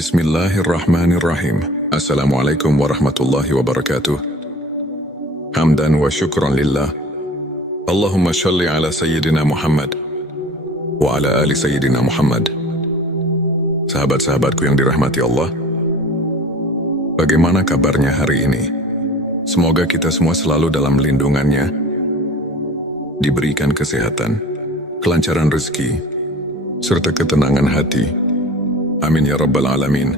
Bismillahirrahmanirrahim. Assalamualaikum warahmatullahi wabarakatuh. Hamdan wa syukran lillah. Allahumma shalli ala Sayyidina Muhammad wa ala ali Sayyidina Muhammad. Sahabat-sahabatku yang dirahmati Allah, bagaimana kabarnya hari ini? Semoga kita semua selalu dalam lindungannya, diberikan kesehatan, kelancaran rezeki, serta ketenangan hati. Amin ya rabbal alamin.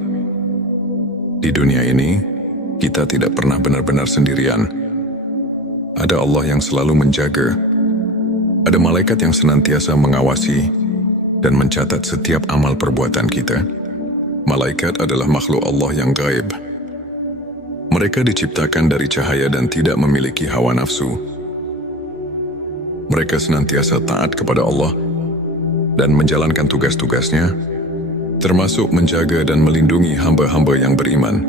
Di dunia ini, kita tidak pernah benar-benar sendirian. Ada Allah yang selalu menjaga. Ada malaikat yang senantiasa mengawasi dan mencatat setiap amal perbuatan kita. Malaikat adalah makhluk Allah yang gaib. Mereka diciptakan dari cahaya dan tidak memiliki hawa nafsu. Mereka senantiasa taat kepada Allah dan menjalankan tugas-tugasnya, termasuk menjaga dan melindungi hamba-hamba yang beriman.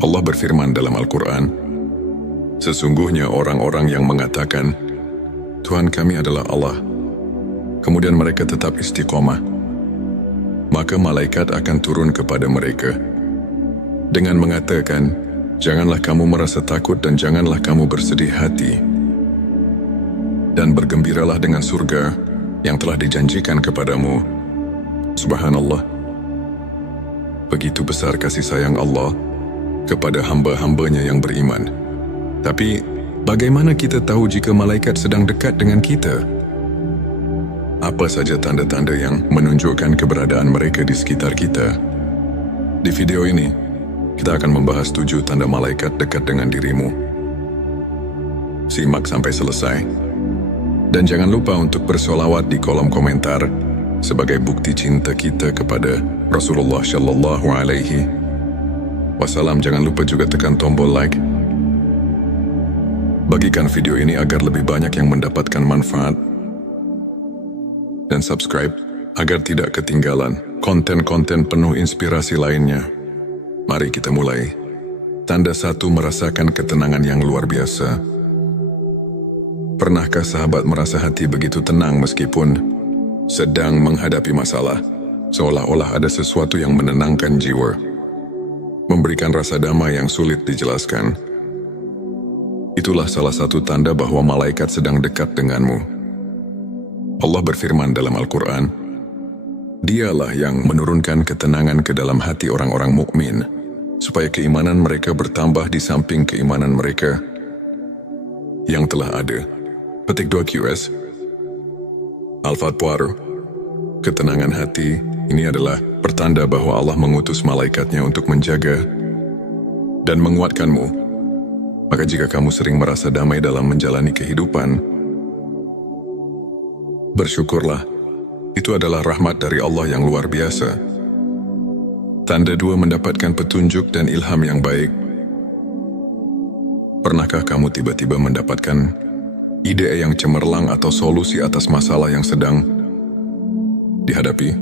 Allah berfirman dalam Al-Quran, sesungguhnya orang-orang yang mengatakan, Tuhan kami adalah Allah, kemudian mereka tetap istiqomah, maka malaikat akan turun kepada mereka dengan mengatakan, janganlah kamu merasa takut dan janganlah kamu bersedih hati, dan bergembiralah dengan surga yang telah dijanjikan kepadamu. Subhanallah. Begitu besar kasih sayang Allah kepada hamba-hambanya yang beriman. Tapi, bagaimana kita tahu jika malaikat sedang dekat dengan kita? Apa saja tanda-tanda yang menunjukkan keberadaan mereka di sekitar kita? Di video ini, kita akan membahas 7 tanda malaikat dekat dengan dirimu. Simak sampai selesai. Dan jangan lupa untuk bersolawat di kolom komentar sebagai bukti cinta kita kepada Rasulullah Shallallahu Alaihi Wasallam. Jangan lupa juga tekan tombol like. Bagikan video ini agar lebih banyak yang mendapatkan manfaat. Dan subscribe agar tidak ketinggalan konten-konten penuh inspirasi lainnya. Mari kita mulai. Tanda 1, merasakan ketenangan yang luar biasa. Pernahkah sahabat merasa hati begitu tenang meskipun sedang menghadapi masalah, seolah-olah ada sesuatu yang menenangkan jiwa, memberikan rasa damai yang sulit dijelaskan? Itulah salah satu tanda bahwa malaikat sedang dekat denganmu. Allah berfirman dalam Al-Quran, Dialah yang menurunkan ketenangan ke dalam hati orang-orang mukmin, supaya keimanan mereka bertambah di samping keimanan mereka yang telah ada. Petik 2 QS Al-Fatwar. Ketenangan hati ini adalah pertanda bahwa Allah mengutus malaikatnya untuk menjaga dan menguatkanmu. Maka jika kamu sering merasa damai dalam menjalani kehidupan, bersyukurlah. Itu adalah rahmat dari Allah yang luar biasa. Tanda 2, mendapatkan petunjuk dan ilham yang baik. Pernahkah kamu tiba-tiba mendapatkan ide yang cemerlang atau solusi atas masalah yang sedang dihadapi?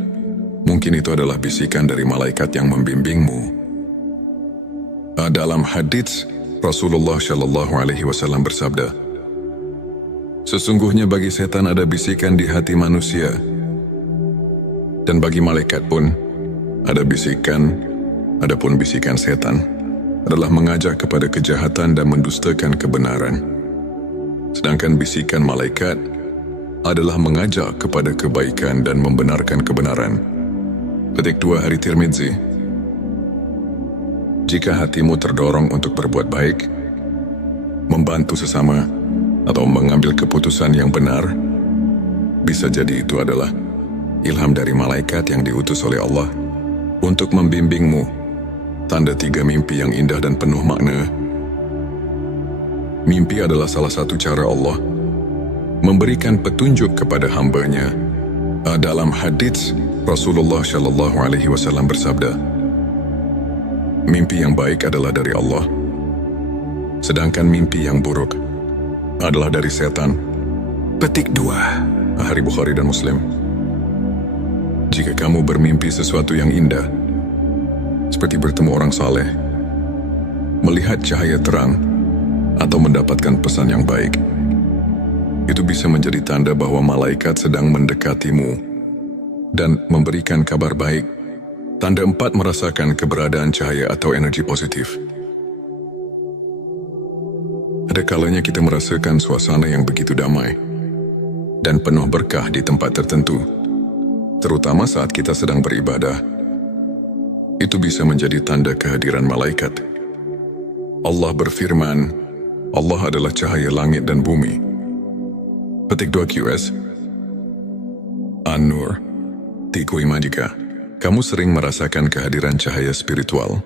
Mungkin itu adalah bisikan dari malaikat yang membimbingmu. Dalam hadits, Rasulullah Shallallahu Alaihi Wasallam bersabda, sesungguhnya bagi setan ada bisikan di hati manusia, dan bagi malaikat pun ada bisikan. Adapun bisikan setan adalah mengajak kepada kejahatan dan mendustakan kebenaran. Sedangkan bisikan malaikat adalah mengajak kepada kebaikan dan membenarkan kebenaran. Petik 2 Hari Tirmidzi. Jika hatimu terdorong untuk berbuat baik, membantu sesama, atau mengambil keputusan yang benar, bisa jadi itu adalah ilham dari malaikat yang diutus oleh Allah untuk membimbingmu. Tanda 3, mimpi yang indah dan penuh makna. Mimpi adalah salah satu cara Allah memberikan petunjuk kepada hambanya. Dalam hadits, Rasulullah Shallallahu Alaihi Wasallam bersabda, mimpi yang baik adalah dari Allah, sedangkan mimpi yang buruk adalah dari setan. Petik 2 Hari Bukhari dan Muslim. Jika kamu bermimpi sesuatu yang indah, seperti bertemu orang saleh, melihat cahaya terang, atau mendapatkan pesan yang baik, itu bisa menjadi tanda bahwa malaikat sedang mendekatimu dan memberikan kabar baik. Tanda 4 merasakan keberadaan cahaya atau energi positif. Ada kalanya kita merasakan suasana yang begitu damai dan penuh berkah di tempat tertentu, terutama saat kita sedang beribadah. Itu bisa menjadi tanda kehadiran malaikat. Allah berfirman, Allah adalah cahaya langit dan bumi. Petik 2 QS An-Nur 3 jika kamu sering merasakan kehadiran cahaya spiritual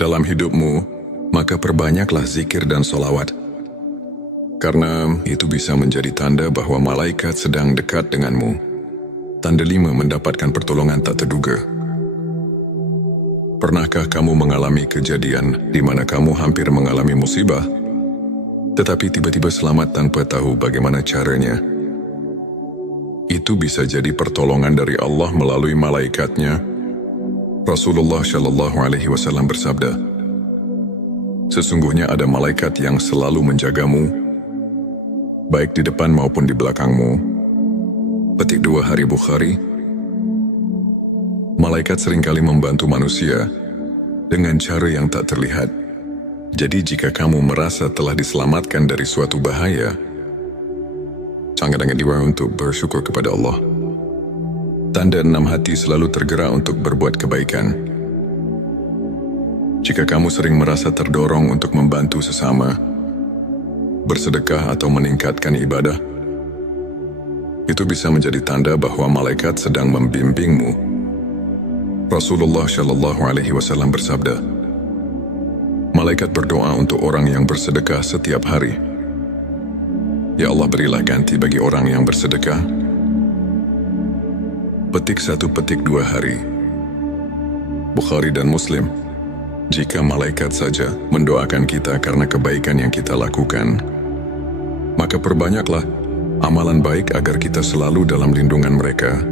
dalam hidupmu, maka perbanyaklah zikir dan solawat. Karena itu bisa menjadi tanda bahwa malaikat sedang dekat denganmu. Tanda 5 mendapatkan pertolongan tak terduga. Pernahkah kamu mengalami kejadian di mana kamu hampir mengalami musibah, tetapi tiba-tiba selamat tanpa tahu bagaimana caranya? Itu bisa jadi pertolongan dari Allah melalui malaikatnya. Rasulullah Shallallahu Alaihi Wasallam bersabda, sesungguhnya ada malaikat yang selalu menjagamu, baik di depan maupun di belakangmu. Petik 2 Hari Bukhari. Malaikat seringkali membantu manusia dengan cara yang tak terlihat. Jadi jika kamu merasa telah diselamatkan dari suatu bahaya, sangat-sangat diwajibkan untuk bersyukur kepada Allah. Tanda 6 hati selalu tergerak untuk berbuat kebaikan. Jika kamu sering merasa terdorong untuk membantu sesama, bersedekah atau meningkatkan ibadah, itu bisa menjadi tanda bahwa malaikat sedang membimbingmu. Rasulullah Shallallahu Alaihi Wasallam bersabda, malaikat berdoa untuk orang yang bersedekah setiap hari. Ya Allah, berilah ganti bagi orang yang bersedekah. Petik 1 petik 2 hari. Bukhari dan Muslim. Jika malaikat saja mendoakan kita karena kebaikan yang kita lakukan, maka perbanyaklah amalan baik agar kita selalu dalam lindungan mereka.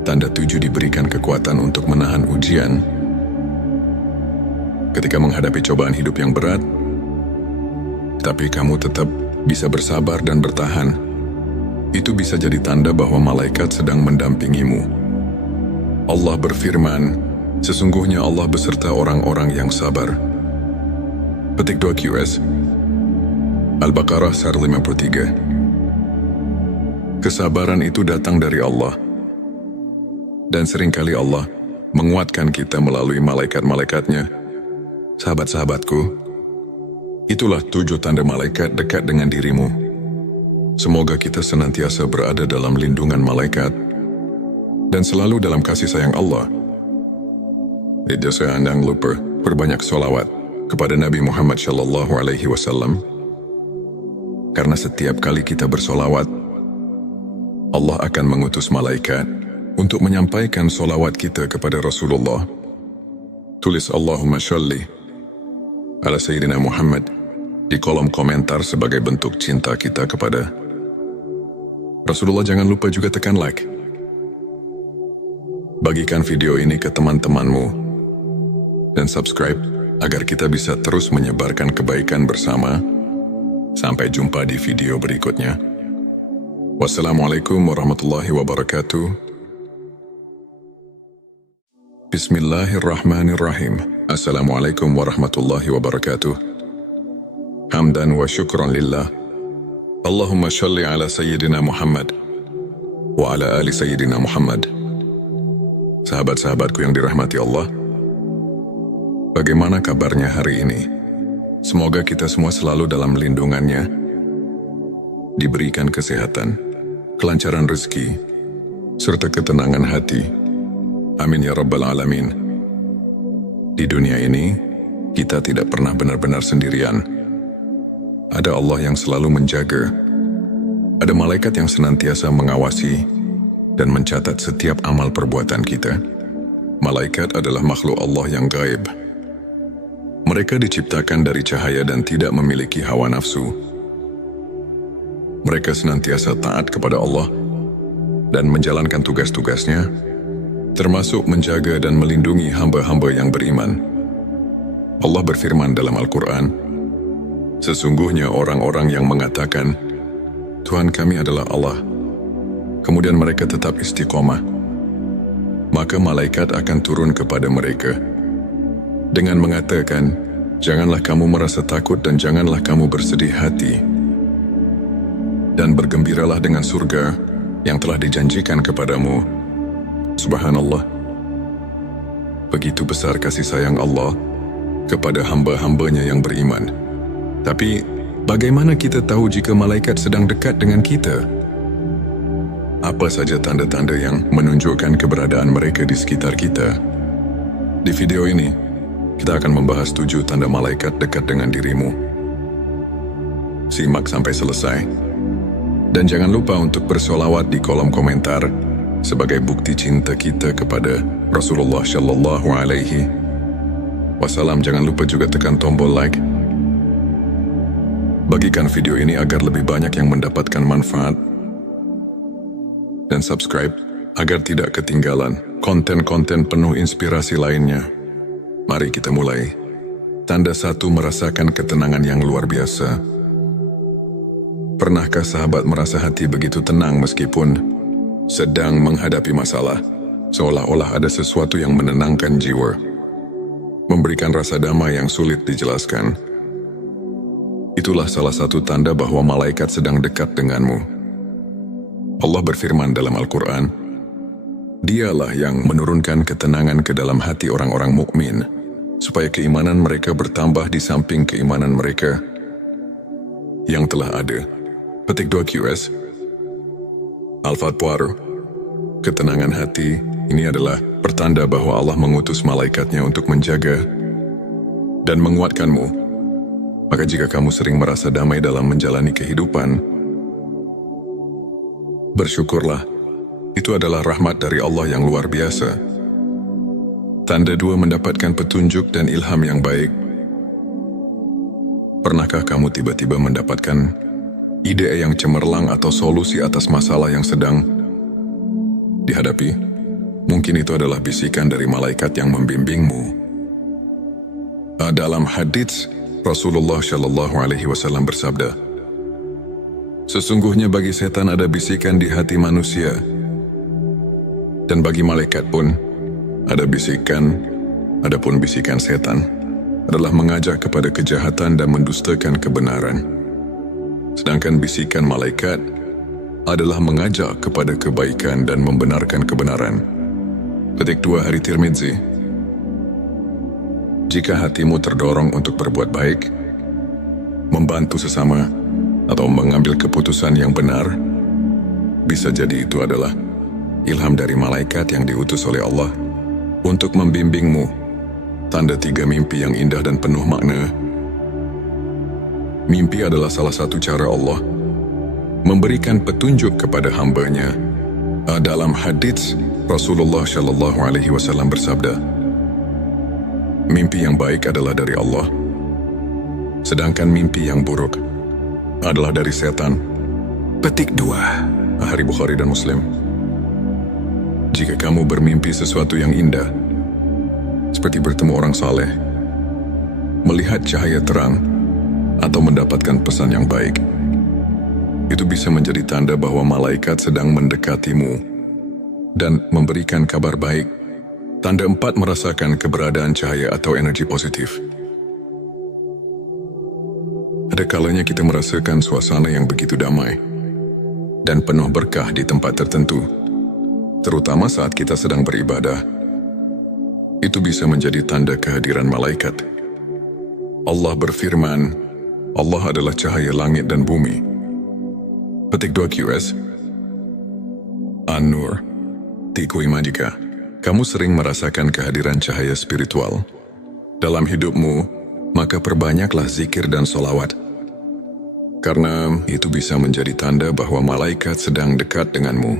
Tanda 7 diberikan kekuatan untuk menahan ujian. Ketika menghadapi cobaan hidup yang berat, tapi kamu tetap bisa bersabar dan bertahan, itu bisa jadi tanda bahwa malaikat sedang mendampingimu. Allah berfirman, sesungguhnya Allah beserta orang-orang yang sabar. Petik 2 QS Al-Baqarah 53. Kesabaran itu datang dari Allah, dan seringkali Allah menguatkan kita melalui malaikat-malaikatnya. Sahabat-sahabatku, itulah 7 tanda malaikat dekat dengan dirimu. Semoga kita senantiasa berada dalam lindungan malaikat dan selalu dalam kasih sayang Allah. Jangan lupa perbanyak sholawat kepada Nabi Muhammad Shallallahu Alaihi Wasallam. Karena setiap kali kita bersolawat, Allah akan mengutus malaikat untuk menyampaikan sholawat kita kepada Rasulullah. Tulis Allahumma sholli ala Sayyidina Muhammad di kolom komentar sebagai bentuk cinta kita kepada Rasulullah. Jangan lupa juga tekan like. Bagikan video ini ke teman-temanmu dan subscribe agar kita bisa terus menyebarkan kebaikan bersama. Sampai jumpa di video berikutnya. Wassalamualaikum warahmatullahi wabarakatuh. Bismillahirrahmanirrahim. Assalamualaikum warahmatullahi wabarakatuh. Hamdan wa syukran lillah. Allahumma sholli ala Sayyidina Muhammad wa ala ali Sayyidina Muhammad. Sahabat-sahabatku yang dirahmati Allah, bagaimana kabarnya hari ini? Semoga kita semua selalu dalam lindungannya, diberikan kesehatan, kelancaran rezeki, serta ketenangan hati. Amin ya Rabbal Alamin. Di dunia ini, kita tidak pernah benar-benar sendirian. Ada Allah yang selalu menjaga. Ada malaikat yang senantiasa mengawasi dan mencatat setiap amal perbuatan kita. Malaikat adalah makhluk Allah yang gaib. Mereka diciptakan dari cahaya dan tidak memiliki hawa nafsu. Mereka senantiasa taat kepada Allah dan menjalankan tugas-tugasnya, termasuk menjaga dan melindungi hamba-hamba yang beriman. Allah berfirman dalam Al-Quran, sesungguhnya orang-orang yang mengatakan, Tuhan kami adalah Allah, kemudian mereka tetap istiqomah, maka malaikat akan turun kepada mereka dengan mengatakan, "Janganlah kamu merasa takut dan janganlah kamu bersedih hati. Dan bergembiralah dengan surga yang telah dijanjikan kepadamu." Subhanallah. Begitu besar kasih sayang Allah kepada hamba-hambanya yang beriman. Tapi, bagaimana kita tahu jika malaikat sedang dekat dengan kita? Apa saja tanda-tanda yang menunjukkan keberadaan mereka di sekitar kita? Di video ini, kita akan membahas 7 tanda malaikat dekat dengan dirimu. Simak sampai selesai. Dan jangan lupa untuk bersolawat di kolom komentar sebagai bukti cinta kita kepada Rasulullah Shallallahu Alaihi Wasallam. Jangan lupa juga tekan tombol like. Bagikan video ini agar lebih banyak yang mendapatkan manfaat. Dan subscribe agar tidak ketinggalan konten-konten penuh inspirasi lainnya. Mari kita mulai. Tanda 1, merasakan ketenangan yang luar biasa. Pernahkah sahabat merasa hati begitu tenang meskipun sedang menghadapi masalah? Seolah-olah ada sesuatu yang menenangkan jiwa, memberikan rasa damai yang sulit dijelaskan. Itulah salah satu tanda bahwa malaikat sedang dekat denganmu. Allah berfirman dalam Al-Quran, "Dialah yang menurunkan ketenangan ke dalam hati orang-orang mukmin, supaya keimanan mereka bertambah di samping keimanan mereka yang telah ada." Petik 2 QS. Al-Fatwar. Ketenangan hati ini adalah pertanda bahwa Allah mengutus malaikatnya untuk menjaga dan menguatkanmu. Maka jika kamu sering merasa damai dalam menjalani kehidupan, bersyukurlah. Itu adalah rahmat dari Allah yang luar biasa. Tanda 2, mendapatkan petunjuk dan ilham yang baik. Pernahkah kamu tiba-tiba mendapatkan ide yang cemerlang atau solusi atas masalah yang sedang dihadapi? Mungkin itu adalah bisikan dari malaikat yang membimbingmu. Dalam hadits, Rasulullah Shallallahu Alaihi Wasallam bersabda, "Sesungguhnya bagi setan ada bisikan di hati manusia, dan bagi malaikat pun ada bisikan. Adapun bisikan setan adalah mengajak kepada kejahatan dan mendustakan kebenaran. Sedangkan bisikan malaikat adalah mengajak kepada kebaikan dan membenarkan kebenaran." Petik 2 Hari Tirmidzi. Jika hatimu terdorong untuk berbuat baik, membantu sesama, atau mengambil keputusan yang benar, bisa jadi itu adalah ilham dari malaikat yang diutus oleh Allah untuk membimbingmu. Tanda 3, mimpi yang indah dan penuh makna. Mimpi adalah salah satu cara Allah memberikan petunjuk kepada hambanya. Dalam hadits, Rasulullah Shallallahu Alaihi Wasallam bersabda, "Mimpi yang baik adalah dari Allah, sedangkan mimpi yang buruk adalah dari setan." Petik 2 Hari Bukhari dan Muslim. Jika kamu bermimpi sesuatu yang indah, seperti bertemu orang saleh, melihat cahaya terang, atau mendapatkan pesan yang baik, itu bisa menjadi tanda bahwa malaikat sedang mendekatimu dan memberikan kabar baik. Tanda 4, merasakan keberadaan cahaya atau energi positif. Ada kalanya kita merasakan suasana yang begitu damai dan penuh berkah di tempat tertentu, terutama saat kita sedang beribadah. Itu bisa menjadi tanda kehadiran malaikat. Allah berfirman, "Allah adalah cahaya langit dan bumi." Petik 2 QS. An-Nur. Tikui jika kamu sering merasakan kehadiran cahaya spiritual dalam hidupmu, maka perbanyaklah zikir dan solawat. Karena itu bisa menjadi tanda bahwa malaikat sedang dekat denganmu.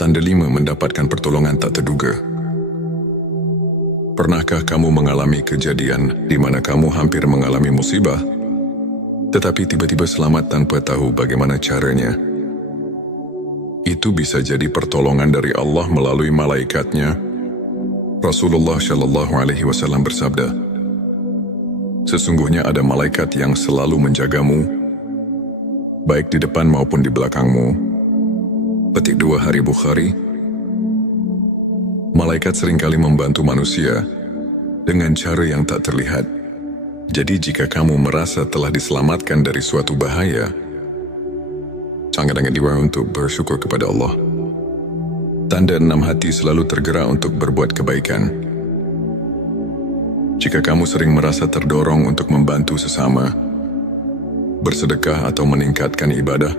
Tanda 5, mendapatkan pertolongan tak terduga. Pernahkah kamu mengalami kejadian di mana kamu hampir mengalami musibah, tetapi tiba-tiba selamat tanpa tahu bagaimana caranya? Itu bisa jadi pertolongan dari Allah melalui malaikatnya. Rasulullah Shallallahu Alaihi Wasallam bersabda, "Sesungguhnya ada malaikat yang selalu menjagamu, baik di depan maupun di belakangmu." Petik 2 Hari Bukhari. Malaikat seringkali membantu manusia dengan cara yang tak terlihat. Jadi jika kamu merasa telah diselamatkan dari suatu bahaya, sangat-sangat diwajibkan untuk bersyukur kepada Allah. Tanda 6 hati selalu tergerak untuk berbuat kebaikan. Jika kamu sering merasa terdorong untuk membantu sesama, bersedekah atau meningkatkan ibadah,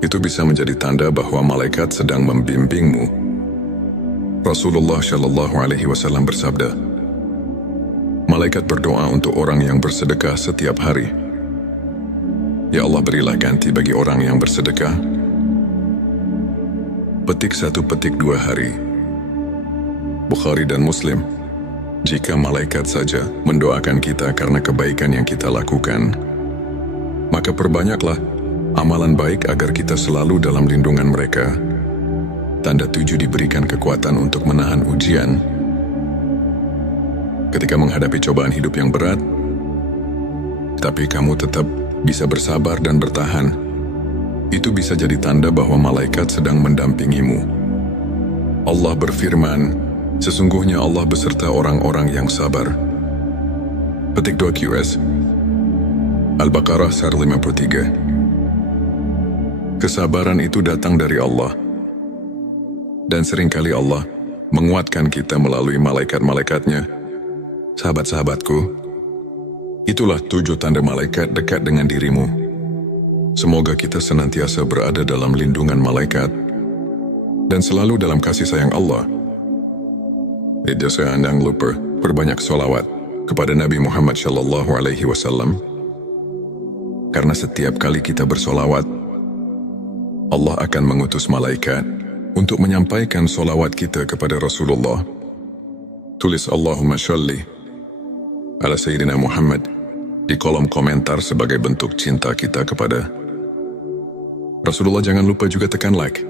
itu bisa menjadi tanda bahwa malaikat sedang membimbingmu. Rasulullah Shallallahu Alaihi Wasallam bersabda, malaikat berdoa untuk orang yang bersedekah setiap hari. Ya Allah, berilah ganti bagi orang yang bersedekah. Petik 1, petik 2 hari. Bukhari dan Muslim. Jika malaikat saja mendoakan kita karena kebaikan yang kita lakukan, maka perbanyaklah amalan baik agar kita selalu dalam lindungan mereka. Tanda 7, diberikan kekuatan untuk menahan ujian. Ketika menghadapi cobaan hidup yang berat, tapi kamu tetap bisa bersabar dan bertahan, itu bisa jadi tanda bahwa malaikat sedang mendampingimu. Allah berfirman, sesungguhnya Allah beserta orang-orang yang sabar. Petik 2 QS Al-Baqarah 53. Kesabaran itu datang dari Allah. Dan seringkali Allah menguatkan kita melalui malaikat-malaikatnya. Sahabat-sahabatku, itulah 7 tanda malaikat dekat dengan dirimu. Semoga kita senantiasa berada dalam lindungan malaikat dan selalu dalam kasih sayang Allah. Jangan lupa perbanyak sholawat kepada Nabi Muhammad Shallallahu Alaihi Wasallam. Karena setiap kali kita bersolawat, Allah akan mengutus malaikat untuk menyampaikan solawat kita kepada Rasulullah. Tulis Allahumma sholli ala Sayyidina Muhammad di kolom komentar sebagai bentuk cinta kita kepada Rasulullah. Jangan lupa juga tekan like.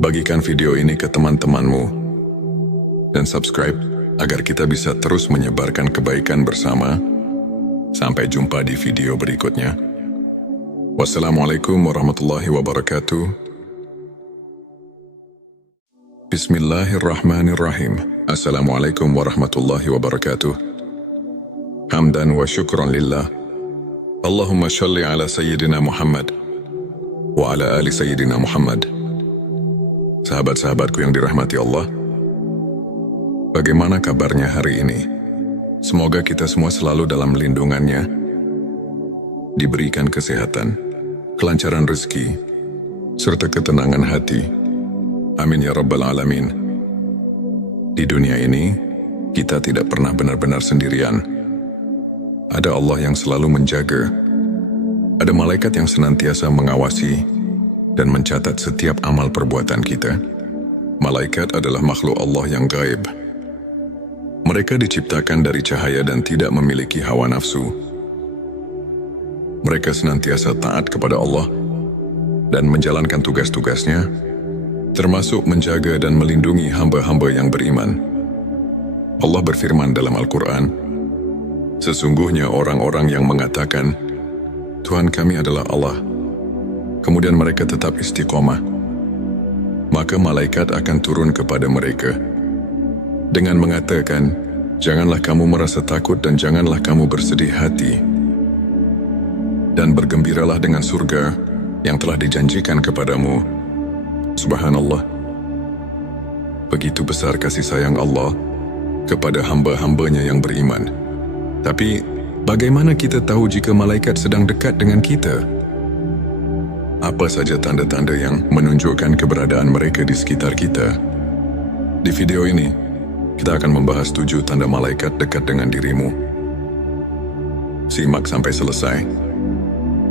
Bagikan video ini ke teman-temanmu dan subscribe agar kita bisa terus menyebarkan kebaikan bersama. Sampai jumpa di video berikutnya. Wassalamualaikum warahmatullahi wabarakatuh. Bismillahirrahmanirrahim. Assalamualaikum warahmatullahi wabarakatuh. Hamdan wa syukran lillah. Allahumma sholli ala Sayyidina Muhammad wa ala ali Sayyidina Muhammad. Sahabat-sahabatku yang dirahmati Allah, bagaimana kabarnya hari ini? Semoga kita semua selalu dalam lindungannya, diberikan kesehatan, kelancaran rezeki, serta ketenangan hati. Amin ya Rabbal Alamin. Di dunia ini, kita tidak pernah benar-benar sendirian. Ada Allah yang selalu menjaga. Ada malaikat yang senantiasa mengawasi dan mencatat setiap amal perbuatan kita. Malaikat adalah makhluk Allah yang gaib. Mereka diciptakan dari cahaya dan tidak memiliki hawa nafsu. Mereka senantiasa taat kepada Allah dan menjalankan tugas-tugasnya, termasuk menjaga dan melindungi hamba-hamba yang beriman. Allah berfirman dalam Al-Quran, sesungguhnya orang-orang yang mengatakan, Tuhan kami adalah Allah, kemudian mereka tetap istiqomah, maka malaikat akan turun kepada mereka dengan mengatakan, janganlah kamu merasa takut dan janganlah kamu bersedih hati, dan bergembiralah dengan surga yang telah dijanjikan kepadamu. Subhanallah. Begitu besar kasih sayang Allah kepada hamba-hambanya yang beriman. Tapi, bagaimana kita tahu jika malaikat sedang dekat dengan kita? Apa saja tanda-tanda yang menunjukkan keberadaan mereka di sekitar kita? Di video ini, kita akan membahas 7 tanda malaikat dekat dengan dirimu. Simak sampai selesai.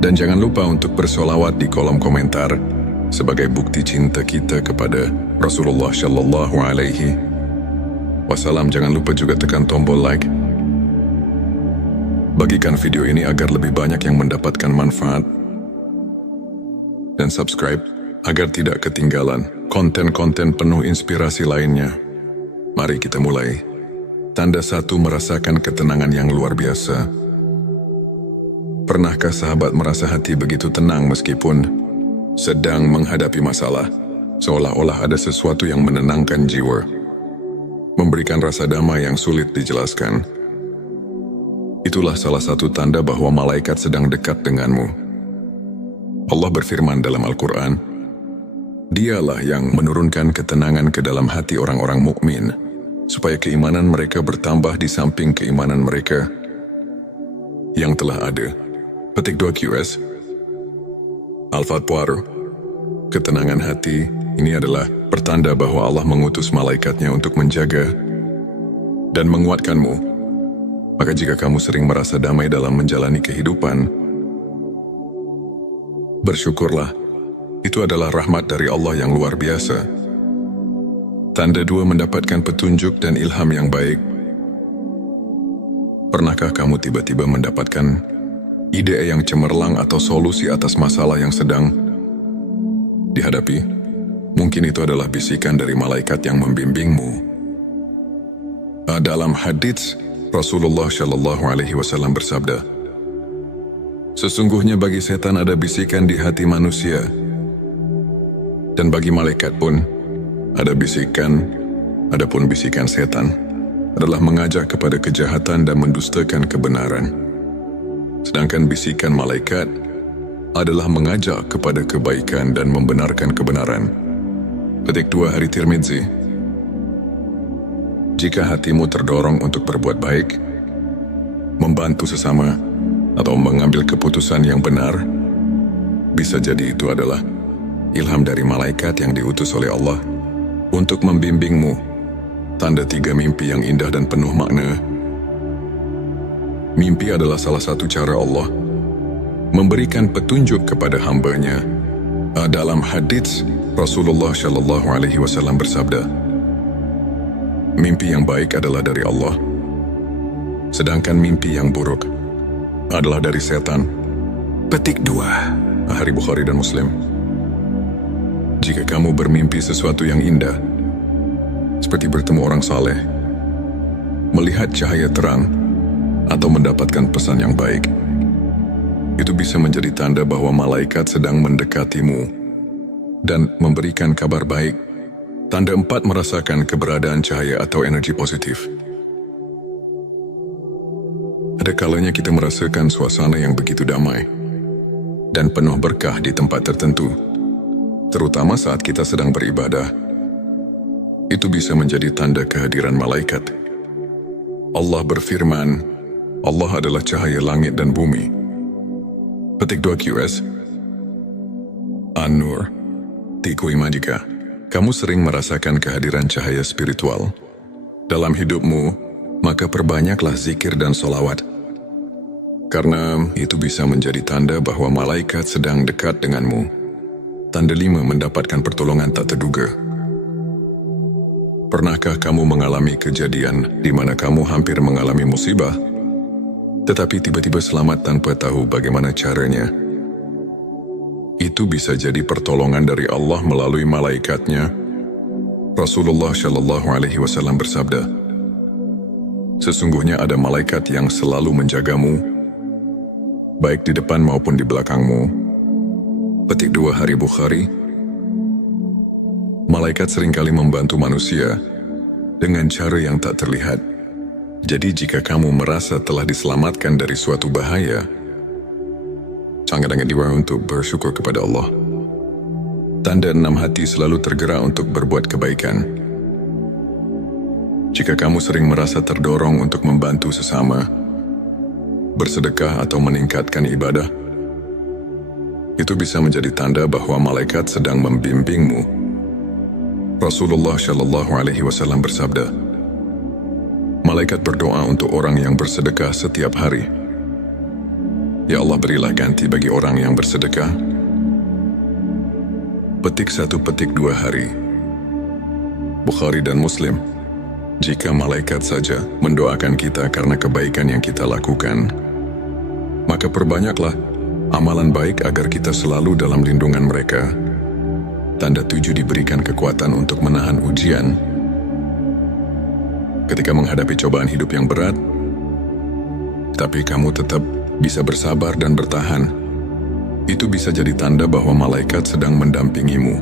Dan jangan lupa untuk bersolawat di kolom komentar sebagai bukti cinta kita kepada Rasulullah Shallallahu Alaihi Wasallam. Jangan lupa juga tekan tombol like. Bagikan video ini agar lebih banyak yang mendapatkan manfaat. Dan subscribe agar tidak ketinggalan konten-konten penuh inspirasi lainnya. Mari kita mulai. Tanda 1, merasakan ketenangan yang luar biasa. Pernahkah sahabat merasa hati begitu tenang meskipun sedang menghadapi masalah? seolah-olah ada sesuatu yang menenangkan jiwa, memberikan rasa damai yang sulit dijelaskan. Itulah salah satu tanda bahwa malaikat sedang dekat denganmu. Allah berfirman dalam Al-Quran, Dialah yang menurunkan ketenangan ke dalam hati orang-orang mukmin, supaya keimanan mereka bertambah di samping keimanan mereka yang telah ada. Petik 2 QS. Al-Fatwar, ketenangan hati ini adalah pertanda bahwa Allah mengutus malaikatnya untuk menjaga dan menguatkanmu. Maka jika kamu sering merasa damai dalam menjalani kehidupan, bersyukurlah. Itu adalah rahmat dari Allah yang luar biasa. Tanda 2, mendapatkan petunjuk dan ilham yang baik. Pernahkah kamu tiba-tiba mendapatkan ide yang cemerlang atau solusi atas masalah yang sedang dihadapi? Mungkin itu adalah bisikan dari malaikat yang membimbingmu. Dalam hadits, Rasulullah Shallallahu Alaihi Wasallam bersabda, sesungguhnya bagi setan ada bisikan di hati manusia, dan bagi malaikat pun ada bisikan. Adapun bisikan setan adalah mengajak kepada kejahatan dan mendustakan kebenaran. Sedangkan bisikan malaikat adalah mengajak kepada kebaikan dan membenarkan kebenaran. Petik 2 Hari Tirmidzi. Jika hatimu terdorong untuk berbuat baik, membantu sesama, atau mengambil keputusan yang benar, bisa jadi itu adalah ilham dari malaikat yang diutus oleh Allah untuk membimbingmu. Tanda 3, mimpi yang indah dan penuh makna. Mimpi adalah salah satu cara Allah memberikan petunjuk kepada hamba-Nya. Dalam hadits, Rasulullah Shallallahu Alaihi Wasallam bersabda, mimpi yang baik adalah dari Allah, sedangkan mimpi yang buruk adalah dari setan. Petik 2 Hari Bukhari dan Muslim. Jika kamu bermimpi sesuatu yang indah, seperti bertemu orang saleh, melihat cahaya terang, atau mendapatkan pesan yang baik, itu bisa menjadi tanda bahwa malaikat sedang mendekatimu dan memberikan kabar baik. Tanda 4, merasakan keberadaan cahaya atau energi positif. Ada kalanya kita merasakan suasana yang begitu damai dan penuh berkah di tempat tertentu, terutama saat kita sedang beribadah. Itu bisa menjadi tanda kehadiran malaikat. Allah berfirman, Allah adalah cahaya langit dan bumi. Petik 2 QS. An-Nur. Tiku Ima. Jika kamu sering merasakan kehadiran cahaya spiritual dalam hidupmu, maka perbanyaklah zikir dan solawat. Karena itu bisa menjadi tanda bahwa malaikat sedang dekat denganmu. Tanda 5, mendapatkan pertolongan tak terduga. Pernahkah kamu mengalami kejadian di mana kamu hampir mengalami musibah, tetapi tiba-tiba selamat tanpa tahu bagaimana caranya? Itu bisa jadi pertolongan dari Allah melalui malaikatnya. Rasulullah Shallallahu Alaihi Wasallam bersabda, sesungguhnya ada malaikat yang selalu menjagamu, baik di depan maupun di belakangmu. Petik 2 Hari Bukhari. Malaikat seringkali membantu manusia dengan cara yang tak terlihat. Jadi jika kamu merasa telah diselamatkan dari suatu bahaya, sangat diwajib untuk bersyukur kepada Allah. Tanda 6, hati selalu tergerak untuk berbuat kebaikan. Jika kamu sering merasa terdorong untuk membantu sesama, bersedekah atau meningkatkan ibadah, itu bisa menjadi tanda bahwa malaikat sedang membimbingmu. Rasulullah Shallallahu Alaihi Wasallam bersabda, malaikat berdoa untuk orang yang bersedekah setiap hari. Ya Allah, berilah ganti bagi orang yang bersedekah. Petik 1, petik 2 Hari Bukhari dan Muslim. Jika malaikat saja mendoakan kita karena kebaikan yang kita lakukan, maka perbanyaklah amalan baik agar kita selalu dalam lindungan mereka. Tanda 7, diberikan kekuatan untuk menahan ujian. Ketika menghadapi cobaan hidup yang berat, tapi kamu tetap bisa bersabar dan bertahan, itu bisa jadi tanda bahwa malaikat sedang mendampingimu.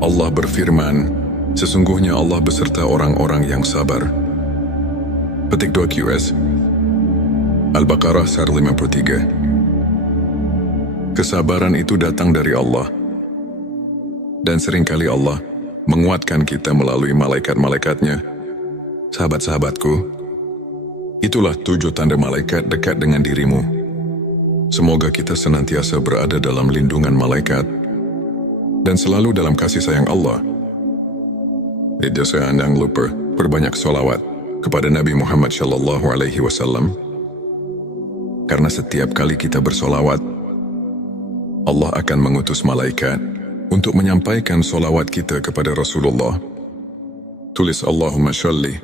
Allah berfirman, sesungguhnya Allah beserta orang-orang yang sabar. Petik 2 QS Al-Baqarah 153. Kesabaran itu datang dari Allah. Dan seringkali Allah menguatkan kita melalui malaikat-malaikatnya. Sahabat-sahabatku, itulah 7 tanda malaikat dekat dengan dirimu. Semoga kita senantiasa berada dalam lindungan malaikat dan selalu dalam kasih sayang Allah. Jangan lupa perbanyak sholawat kepada Nabi Muhammad SAW. Karena setiap kali kita bersolawat, Allah akan mengutus malaikat untuk menyampaikan solawat kita kepada Rasulullah. Tulis Allahumma sholli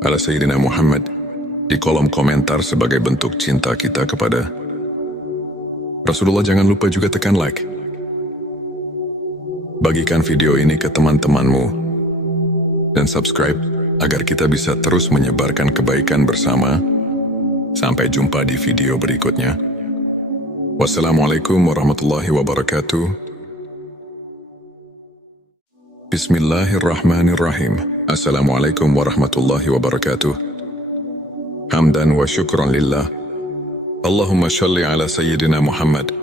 ala Sayyidina Muhammad di kolom komentar sebagai bentuk cinta kita kepada Rasulullah. Jangan lupa juga tekan like. Bagikan video ini ke teman-temanmu dan subscribe agar kita bisa terus menyebarkan kebaikan bersama. Sampai jumpa di video berikutnya. Wassalamualaikum warahmatullahi wabarakatuh. Bismillahirrahmanirrahim. Assalamualaikum warahmatullahi wabarakatuh. Hamdan wa syukran lillah. Allahumma sholli ala Sayyidina Muhammad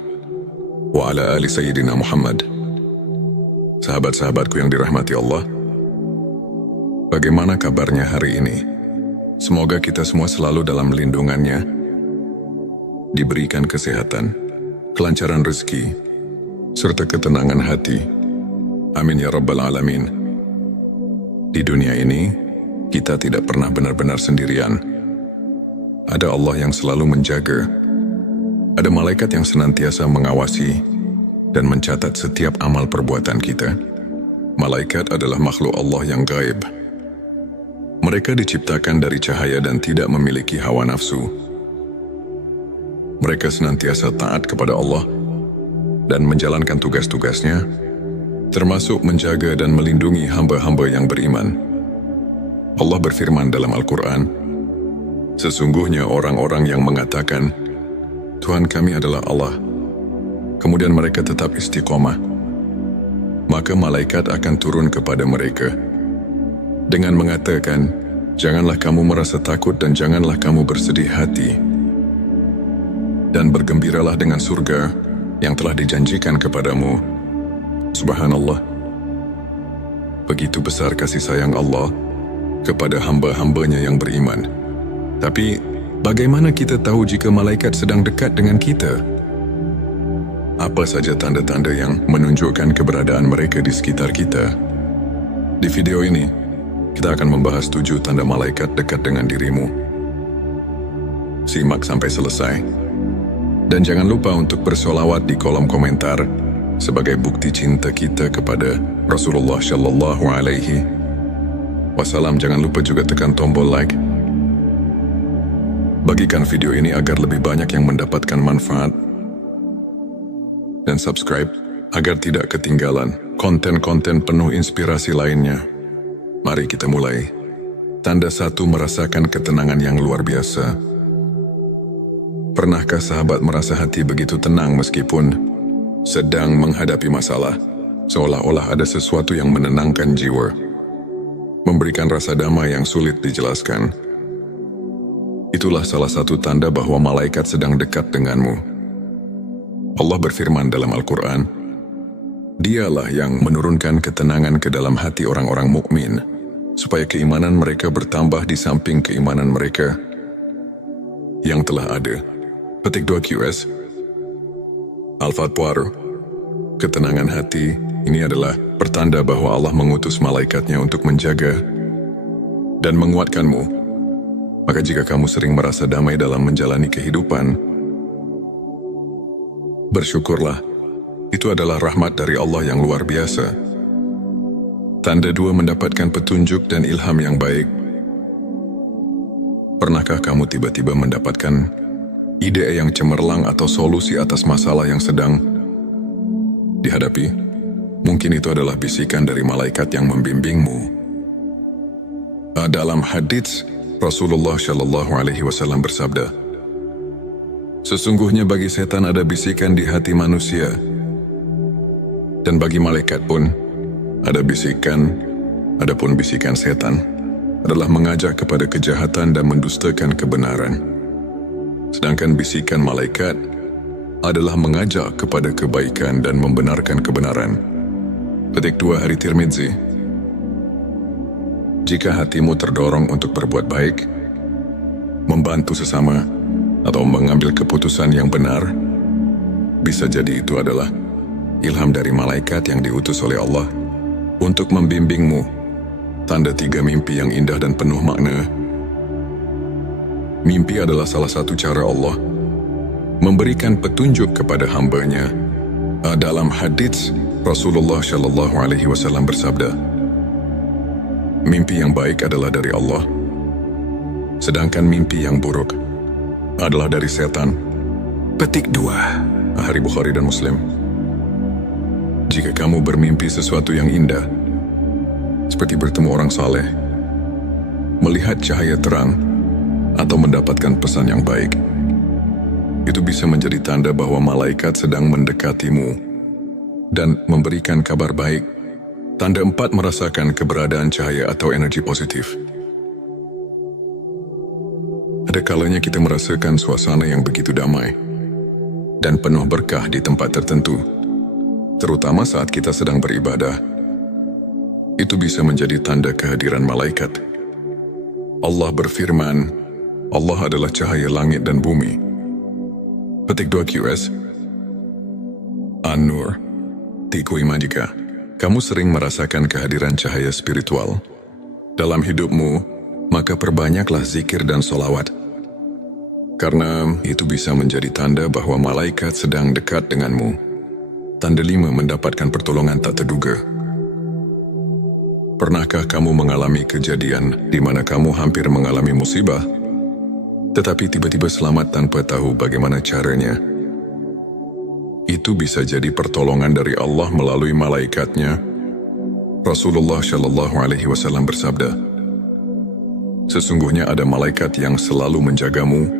wa ala ali Sayyidina Muhammad. Sahabat-sahabatku yang dirahmati Allah, bagaimana kabarnya hari ini? Semoga kita semua selalu dalam lindungannya, diberikan kesehatan, kelancaran rezeki, serta ketenangan hati. Amin ya rabbal alamin. Di dunia ini, kita tidak pernah benar-benar sendirian. Ada Allah yang selalu menjaga. Ada malaikat yang senantiasa mengawasi dan mencatat setiap amal perbuatan kita. Malaikat adalah makhluk Allah yang gaib. Mereka diciptakan dari cahaya dan tidak memiliki hawa nafsu. Mereka senantiasa taat kepada Allah dan menjalankan tugas-tugasnya, termasuk menjaga dan melindungi hamba-hamba yang beriman. Allah berfirman dalam Al-Quran, sesungguhnya orang-orang yang mengatakan, Tuhan kami adalah Allah, kemudian mereka tetap istiqomah, maka malaikat akan turun kepada mereka dengan mengatakan, janganlah kamu merasa takut dan janganlah kamu bersedih hati, dan bergembiralah dengan surga yang telah dijanjikan kepadamu. Subhanallah. Begitu besar kasih sayang Allah kepada hamba-hambanya yang beriman. Tapi, bagaimana kita tahu jika malaikat sedang dekat dengan kita? Apa saja tanda-tanda yang menunjukkan keberadaan mereka di sekitar kita? Di video ini, kita akan membahas 7 tanda malaikat dekat dengan dirimu. Simak sampai selesai. Dan jangan lupa untuk bersolawat di kolom komentar sebagai bukti cinta kita kepada Rasulullah Shallallahu Alaihi Wasallam. Jangan lupa juga tekan tombol like. Bagikan video ini agar lebih banyak yang mendapatkan manfaat. Dan subscribe agar tidak ketinggalan konten-konten penuh inspirasi lainnya. Mari kita mulai. Tanda 1, merasakan ketenangan yang luar biasa. Pernahkah sahabat merasa hati begitu tenang meskipun sedang menghadapi masalah? Seolah-olah ada sesuatu yang menenangkan jiwa, memberikan rasa damai yang sulit dijelaskan. Itulah salah satu tanda bahwa malaikat sedang dekat denganmu. Allah berfirman dalam Al-Quran, Dialah yang menurunkan ketenangan ke dalam hati orang-orang mukmin, supaya keimanan mereka bertambah di samping keimanan mereka yang telah ada. Petik 2 QS Al-Fatwar. Ketenangan hati ini adalah pertanda bahwa Allah mengutus malaikatnya untuk menjaga dan menguatkanmu. Maka jika kamu sering merasa damai dalam menjalani kehidupan, bersyukurlah. Itu adalah rahmat dari Allah yang luar biasa. Tanda 2, mendapatkan petunjuk dan ilham yang baik. Pernahkah kamu tiba-tiba mendapatkan ide yang cemerlang atau solusi atas masalah yang sedang dihadapi? Mungkin itu adalah bisikan dari malaikat yang membimbingmu. Dalam hadits, Rasulullah Shallallahu Alaihi Wasallam bersabda, sesungguhnya bagi setan ada bisikan di hati manusia, dan bagi malaikat pun ada bisikan, adapun bisikan setan adalah mengajak kepada kejahatan dan mendustakan kebenaran. Sedangkan bisikan malaikat adalah mengajak kepada kebaikan dan membenarkan kebenaran. Petik 2 Hari Tirmidzi. Jika hatimu terdorong untuk berbuat baik, membantu sesama, atau mengambil keputusan yang benar, bisa jadi itu adalah ilham dari malaikat yang diutus oleh Allah untuk membimbingmu. Tanda 3 mimpi yang indah dan penuh makna. Mimpi adalah salah satu cara Allah memberikan petunjuk kepada hamba-Nya. Dalam hadits, Rasulullah Shallallahu Alaihi Wasallam bersabda, mimpi yang baik adalah dari Allah, sedangkan mimpi yang buruk adalah dari setan. Petik 2 Hari Bukhari dan Muslim. Jika kamu bermimpi sesuatu yang indah, seperti bertemu orang saleh, melihat cahaya terang, atau mendapatkan pesan yang baik, itu bisa menjadi tanda bahwa malaikat sedang mendekatimu dan memberikan kabar baik. Tanda 4 merasakan keberadaan cahaya atau energi positif. Ada kalanya kita merasakan suasana yang begitu damai dan penuh berkah di tempat tertentu, terutama saat kita sedang beribadah. Itu bisa menjadi tanda kehadiran malaikat. Allah berfirman, Allah adalah cahaya langit dan bumi. Petik 2 QS. An-Nur. Tiku iman jika kamu sering merasakan kehadiran cahaya spiritual dalam hidupmu, maka perbanyaklah zikir dan solawat. Karena itu bisa menjadi tanda bahwa malaikat sedang dekat denganmu. Tanda 5 mendapatkan pertolongan tak terduga. Pernahkah kamu mengalami kejadian di mana kamu hampir mengalami musibah, tetapi tiba-tiba selamat tanpa tahu bagaimana caranya? Itu bisa jadi pertolongan dari Allah melalui malaikatnya. Rasulullah Shallallahu Alaihi Wasallam bersabda, sesungguhnya ada malaikat yang selalu menjagamu,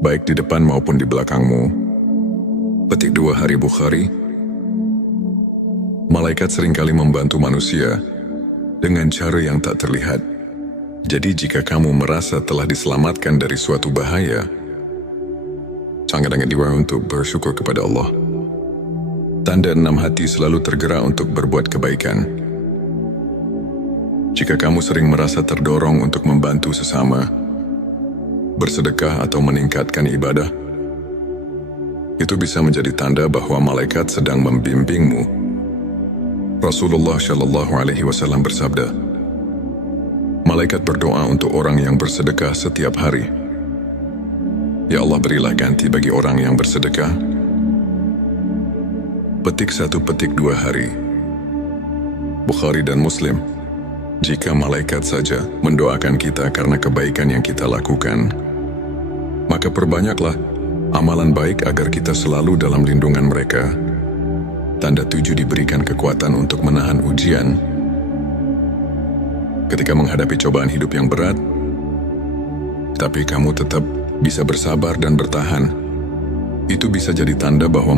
baik di depan maupun di belakangmu. Petik 2 Hari Bukhari. Malaikat seringkali membantu manusia dengan cara yang tak terlihat. Jadi jika kamu merasa telah diselamatkan dari suatu bahaya, sangat-sangat diwajibkan untuk bersyukur kepada Allah. Tanda 6 hati selalu tergerak untuk berbuat kebaikan. Jika kamu sering merasa terdorong untuk membantu sesama, bersedekah atau meningkatkan ibadah, itu bisa menjadi tanda bahwa malaikat sedang membimbingmu. Rasulullah Shallallahu Alaihi Wasallam bersabda, malaikat berdoa untuk orang yang bersedekah setiap hari. Ya Allah, berilah ganti bagi orang yang bersedekah. Petik 1 Petik 2 Hari Bukhari dan Muslim. Jika malaikat saja mendoakan kita karena kebaikan yang kita lakukan, maka perbanyaklah amalan baik agar kita selalu dalam lindungan mereka. Tanda 7 diberikan kekuatan untuk menahan ujian. Ketika menghadapi cobaan hidup yang berat, tapi kamu tetap bisa bersabar dan bertahan, itu bisa jadi tanda bahwa